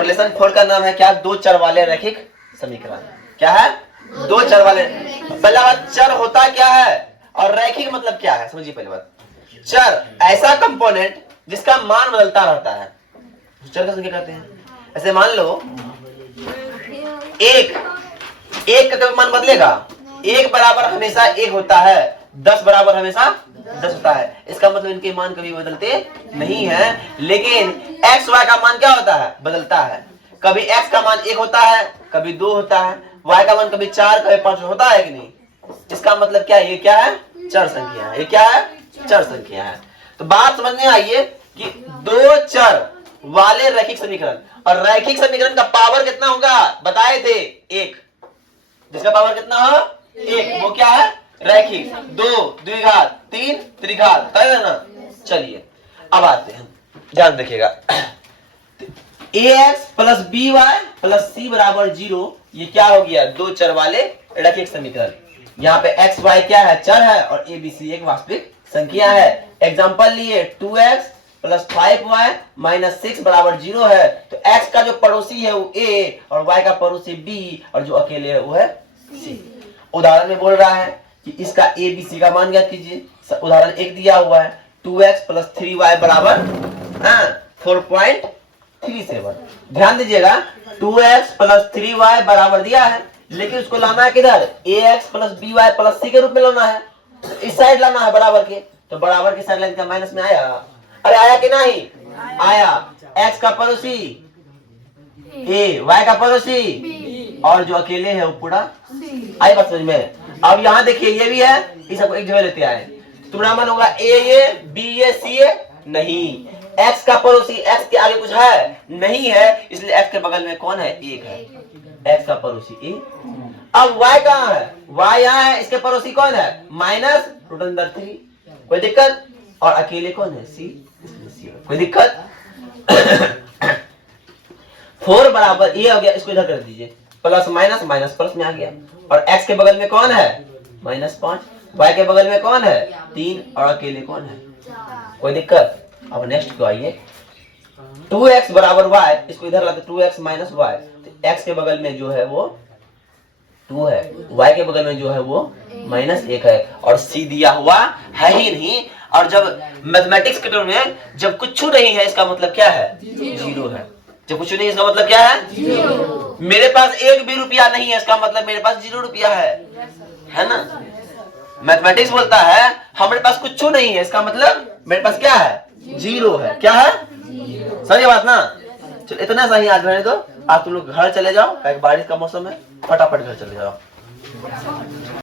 और लेसन 4 का नाम है क्या? दो चर वाले रैखिक समीकरण। क्या है? दो चर वाले। पहला बात, चर होता क्या है और रैखिक मतलब क्या है, समझिए पहली बात। चर ऐसा कंपोनेंट जिसका मान बदलता रहता है, चर का संख्या कहते हैं। ऐसे मान लो एक का कभी मान बदलेगा? एक बराबर हमेशा एक होता है, 10 बराबर हमेशा 10 होता है। इसका मतलब इनके मान कभी बदलते नहीं है। लेकिन एक्स वाई का मान क्या होता है? बदलता है। कभी एक्स का मान 1 होता है, कभी 2 होता है, वाई का मान कभी 4 कभी 5 होता है कि नहीं? इसका मतलब क्या है? ये क्या है? चर संख्या है। ये क्या है? चर संख्या है। तो बात समझ में आई है कि दो चर वाले रैखिक समीकरण, और रैखिक समीकरण का पावर कितना होगा बताए थे? 1। जिसका पावर कितना हो? 1, वो क्या है? रैखिक। 2 द्विघात, 3 त्रिघात, तय है ना? चलिए अब आते हैं, ध्यान देखिएगा। ax plus B Y plus C बराबर 0, ये क्या हो गया? दो चर वाले रैखिक समीकरण। यहाँ पे x y क्या है? चर है, और a b c एक वास्तविक संख्या है। एग्जांपल लिए 2x प्लस 5y माइनस 6 बराबर 0 है, तो x का जो पड़ोसी है वो a और y का पड़ोसी b और जो अकेले है वो है c। उदाहरण में बोल रहा है कि इसका a b c का मान ज्ञात कीजिए। उदाहरण 1 दिया हुआ है 2x प्लस 3y बराबर 4.37। ध्यान दीजिएगा 2x प्लस 3y बराबर दिया है, लेकिन उसको लाना है किधर? ax plus by plus c के रूप में लाना है। तो इस साइड लाना है बराबर के, तो बराबर की साइड लाइन का माइनस में आया। अरे आया कि नहीं? आया। x का पड़ोसी a, y का पड़ोसी b, और जो अकेले है वो पूरा आई। बात समझ में? अब यहाँ देखिए ये भी है, इस सबको एक जगह लेते आए। तुम्हारा मन होगा a b c नहीं, x का पड़ोसी x के आगे कुछ है नहीं है, इसलिए x के बगल में कौन है? 1 है, x का पड़ोसी a। अब y कहाँ है? y यहाँ है, इसके पड़ोसी कौन है? माइनस रूट अंदर 3, कोई दिक्कत? और अकेले कौन है? c, कोई दिक्कत? 4 बराबर ये हो गया, इसको इधर कर दीजिए, प्लस माइनस माइनस प्लस में आ गया। और x के बगल में कौन है? -5, y के बगल में कौन है? 3, और अकेले कौन है? कोई दिक्कत? अब नेक्स्ट को आइए, 2x बराबर y, इसको इधर लाते 2x माइनस y, तो x के बगल में जो है वो 2 है, y के बगल में जो है वो -1 है, और c दिया हुआ है ही नहीं। और जब मैथमेटिक्स के टर्म में जब कुछ नहीं है इसका मतलब क्या है? 0 है। जब कुछ नहीं है इसका मतलब क्या है? 0। मेरे पास 1 भी रुपया नहीं है, इसका मतलब मेरे पास 0 रुपया है ना? मैथमेटिक्स बोलता है हमारे पास कुछ नहीं है, इसका मतलब मेरे पास क्या है? 0 है। क्या है? सही बात ना? चलो इतना सही आज रहने दो, आज तुम लोग घर चले जाओ, बारिश का मौसम है, फटाफट घर चले जाओ।